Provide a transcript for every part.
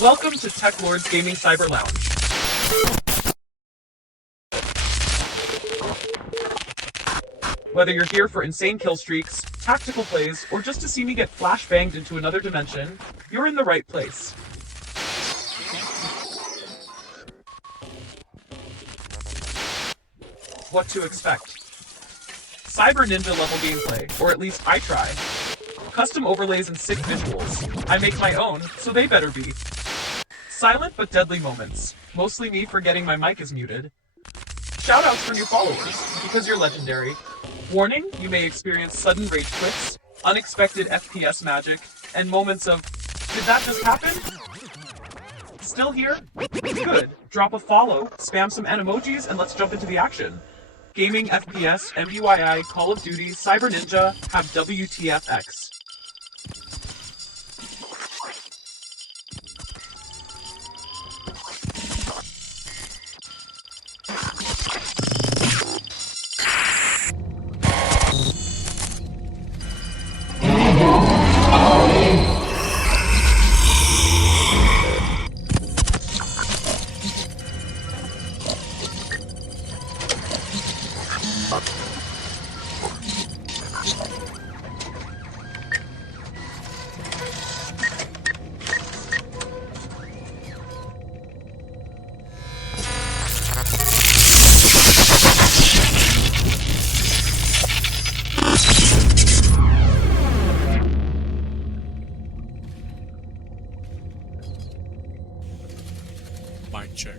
Welcome to Teklord's Gaming Cyber Lounge. Whether you're here for insane kill streaks, tactical plays, or just to see me get flash-banged into another dimension, you're in the right place. What to expect? Cyber Ninja level gameplay, or at least I try. Custom overlays and sick visuals. I make my own, so they better be. Silent but deadly moments, mostly me forgetting my mic is muted. Shoutouts for new followers, because you're legendary. Warning, you may experience sudden rage quits, unexpected FPS magic, and moments of, did that just happen? Still here? Good. Drop a follow, spam some emojis, and let's jump into the action. Gaming, FPS, MWII, Call of Duty, Cyber Ninja, have WTFX. Mic check.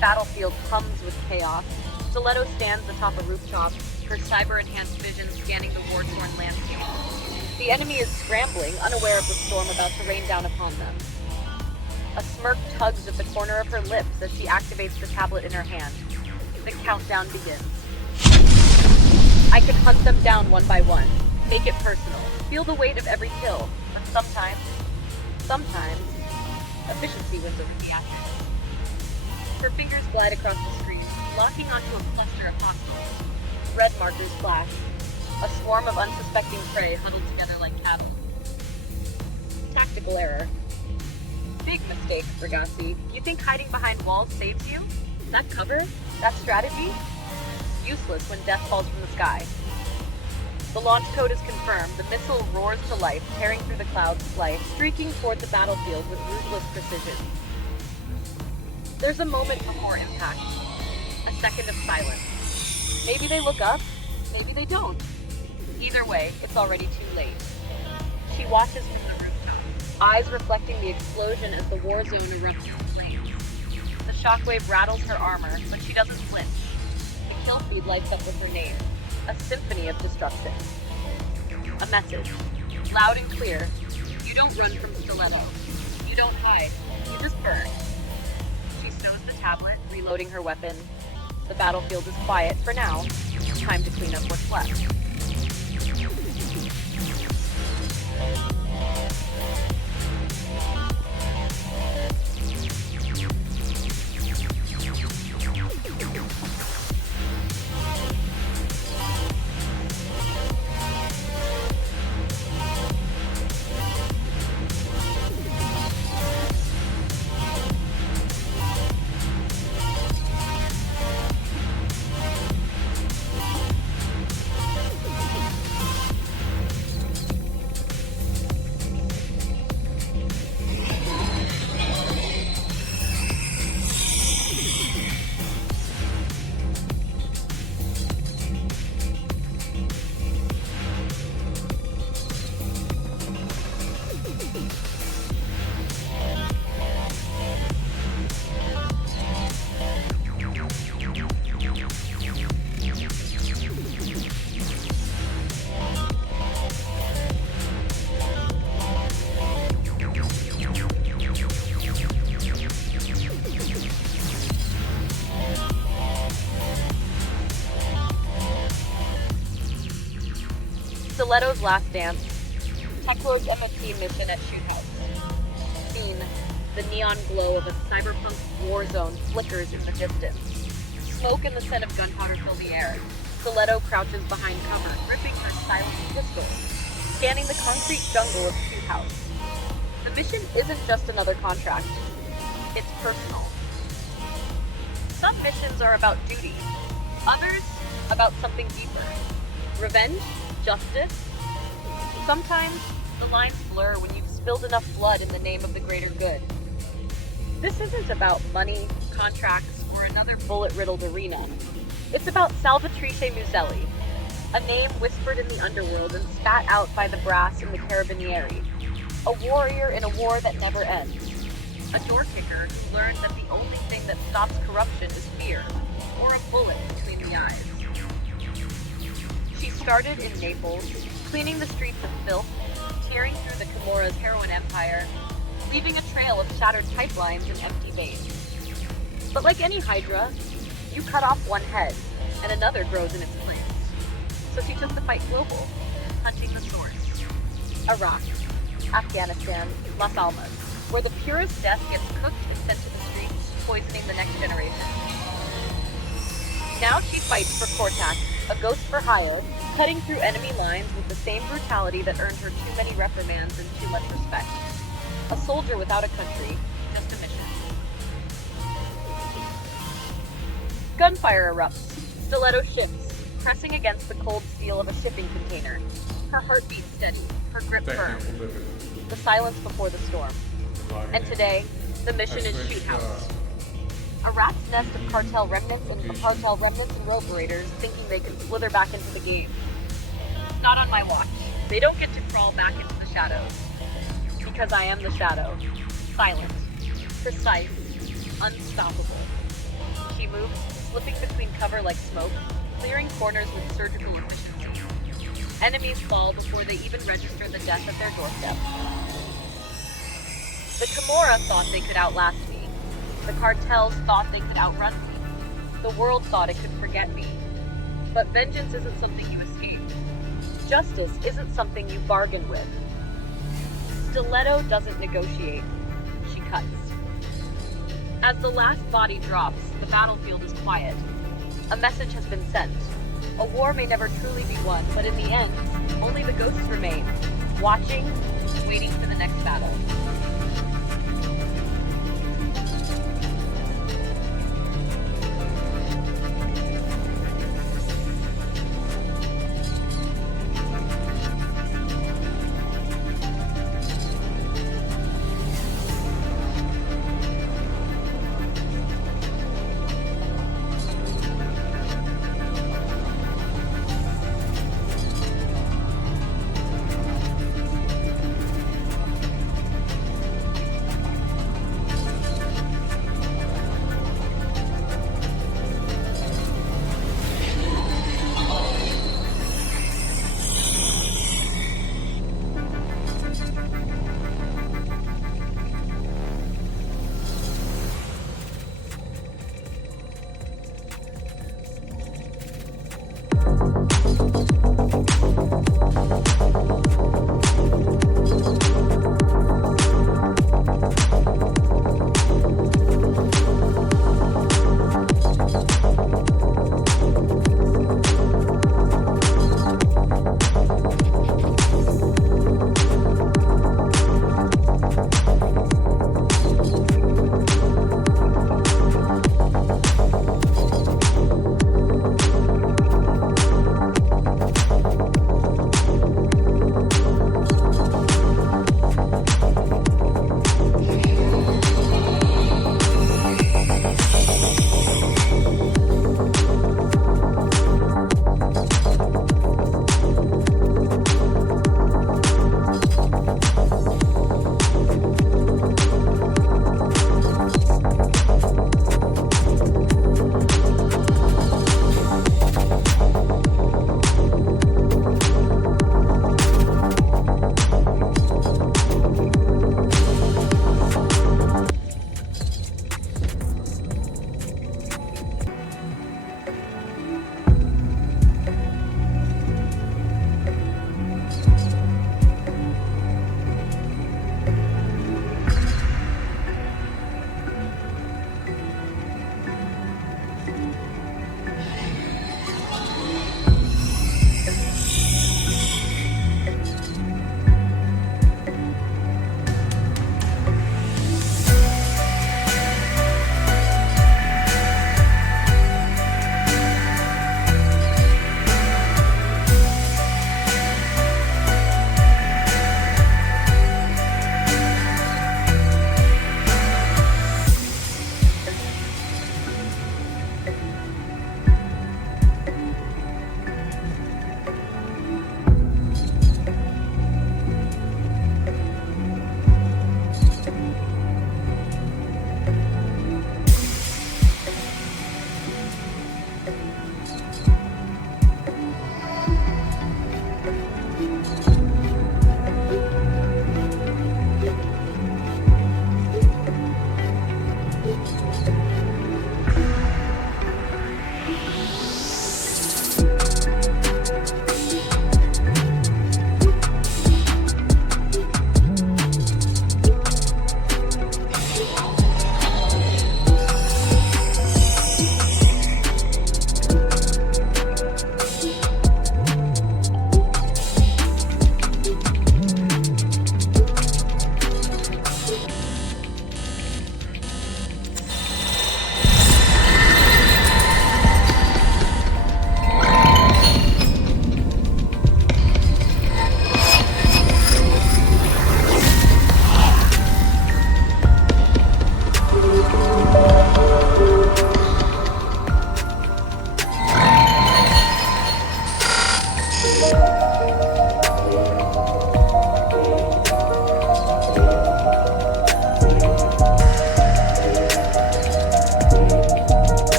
battlefield hums with chaos. Stiletto stands atop a rooftop, her cyber-enhanced vision scanning the war-torn landscape. The enemy is scrambling, unaware of the storm about to rain down upon them. A smirk tugs at the corner of her lips as she activates the tablet in her hand. The countdown begins. I can hunt them down one by one. Make it personal. Feel the weight of every kill, but sometimes, efficiency wins over the accuracy. Her fingers glide across the screen, locking onto a cluster of hostiles. Red markers flash. A swarm of unsuspecting prey huddled together like cattle. Tactical error. Big mistake, Ragazzi. You think hiding behind walls saves you? That cover? That strategy? Useless when death falls from the sky. The launch code is confirmed. The missile roars to life, tearing through the clouds of light, streaking toward the battlefield with ruthless precision. There's a moment before impact. A second of silence. Maybe they look up, maybe they don't. Either way, it's already too late. She watches from the rooftop, eyes reflecting the explosion as the war zone erupts in flames. The shockwave rattles her armor, but she doesn't flinch. The kill feed lights up with her name. A symphony of destruction. A message. Loud and clear. You don't run from Stiletto. You don't hide. You just burn. She snows the tablet, reloading her weapon. The battlefield is quiet for now. Time to clean up what's left. Stiletto's last dance. Teklord's MFT mission at Shoot House. Scene. The neon glow of a cyberpunk war zone flickers in the distance. Smoke and the scent of gunpowder fill the air. Stiletto crouches behind cover, gripping her silenced pistol, scanning the concrete jungle of Shoot House. The mission isn't just another contract. It's personal. Some missions are about duty. Others, about something deeper. Revenge? Justice? Sometimes the lines blur when you've spilled enough blood in the name of the greater good. This isn't about money, contracts, or another bullet-riddled arena. It's about Salvatrice Muselli, a name whispered in the underworld and spat out by the brass in the Carabinieri. A warrior in a war that never ends. A door kicker who learned that the only thing that stops corruption is fear, or a bullet between the eyes. She started in Naples, cleaning the streets of filth, tearing through the Camorra's heroin empire, leaving a trail of shattered pipelines and empty veins. But like any Hydra, you cut off one head, and another grows in its place. So she took the fight global, hunting the source. Iraq, Afghanistan, Las Almas, where the purest death gets cooked and sent to the streets, poisoning the next generation. Now she fights for Kortak, a ghost for hire, cutting through enemy lines with the same brutality that earned her too many reprimands and too much respect. A soldier without a country, just a mission. Gunfire erupts. Stiletto shifts, pressing against the cold steel of a shipping container. Her heartbeat steady, her grip firm. The silence before the storm. And today, the mission is Shoot House. A rat's nest of cartel remnants and rope raiders thinking they can slither back into the game. Not on my watch. They don't get to crawl back into the shadows. Because I am the shadow. Silent. Precise. Unstoppable. She moves, slipping between cover like smoke, clearing corners with surgical efficiency. Enemies fall before they even register the death at their doorstep. The Camorra thought they could outlast me. The cartels thought they could outrun me. The world thought it could forget me. But vengeance isn't something you escape. Justice isn't something you bargain with. Stiletto doesn't negotiate. She cuts. As the last body drops, the battlefield is quiet. A message has been sent. A war may never truly be won, but in the end, only the ghosts remain, watching, waiting for the next battle.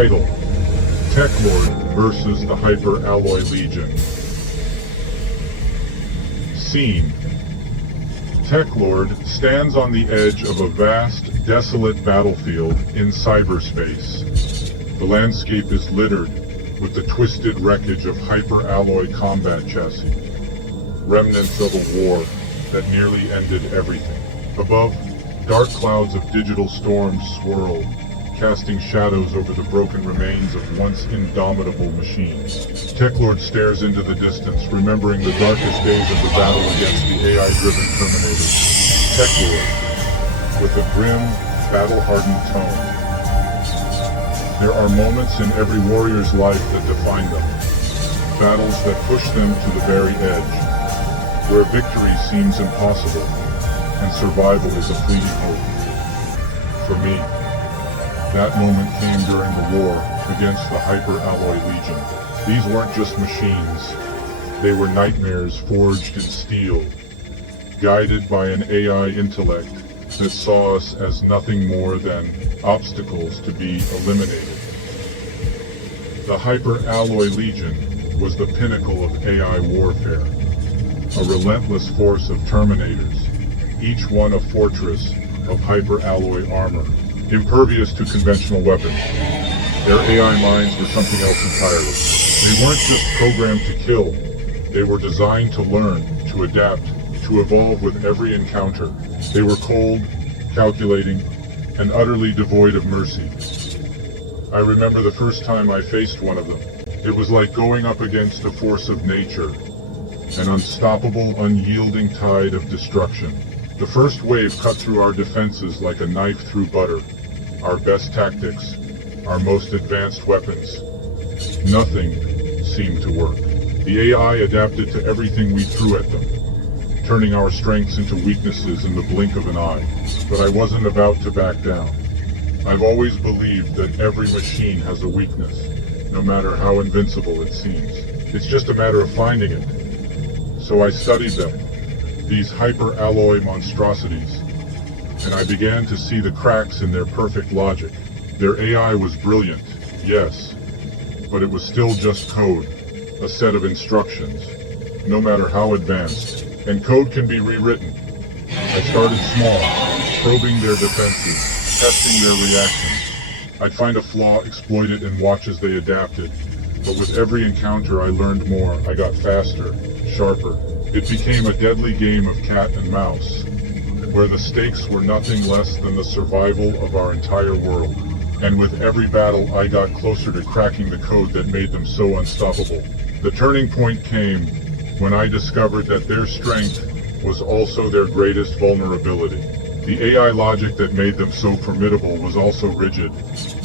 Title: Teklord versus the Hyper-Alloy Legion. Scene: Teklord stands on the edge of a vast, desolate battlefield in cyberspace. The landscape is littered with the twisted wreckage of hyper-alloy combat chassis, remnants of a war that nearly ended everything. Above, dark clouds of digital storms swirl, casting shadows over the broken remains of once indomitable machines. Teklord stares into the distance, remembering the darkest days of the battle against the AI-driven Terminators. Teklord, with a grim, battle-hardened tone. There are moments in every warrior's life that define them. Battles that push them to the very edge, where victory seems impossible, and survival is a fleeting hope. For me, that moment came during the war against the Hyper-Alloy Legion. These weren't just machines. They were nightmares forged in steel, guided by an AI intellect that saw us as nothing more than obstacles to be eliminated. The Hyper-Alloy Legion was the pinnacle of AI warfare, a relentless force of Terminators, each one a fortress of hyper-alloy armor, impervious to conventional weapons. Their AI minds were something else entirely. They weren't just programmed to kill, they were designed to learn, to adapt, to evolve with every encounter. They were cold, calculating, and utterly devoid of mercy. I remember the first time I faced one of them. It was like going up against a force of nature, an unstoppable, unyielding tide of destruction. The first wave cut through our defenses like a knife through butter. Our best tactics, our most advanced weapons. Nothing seemed to work. The AI adapted to everything we threw at them, turning our strengths into weaknesses in the blink of an eye. But I wasn't about to back down. I've always believed that every machine has a weakness, no matter how invincible it seems. It's just a matter of finding it. So I studied them, these hyper-alloy monstrosities, and I began to see the cracks in their perfect logic. Their AI was brilliant, yes, but it was still just code, a set of instructions, no matter how advanced. And code can be rewritten. I started small, probing their defenses, testing their reactions. I'd find a flaw, exploit it, and watch as they adapted. But with every encounter I learned more. I got faster, sharper. It became a deadly game of cat and mouse, where the stakes were nothing less than the survival of our entire world. And with every battle I got closer to cracking the code that made them so unstoppable. The turning point came when I discovered that their strength was also their greatest vulnerability. The AI logic that made them so formidable was also rigid,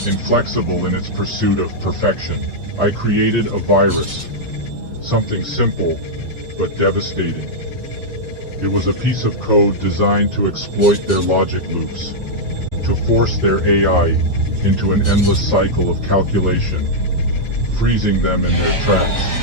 inflexible in its pursuit of perfection. I created a virus, something simple but devastating. It was a piece of code designed to exploit their logic loops, to force their AI into an endless cycle of calculation, freezing them in their tracks.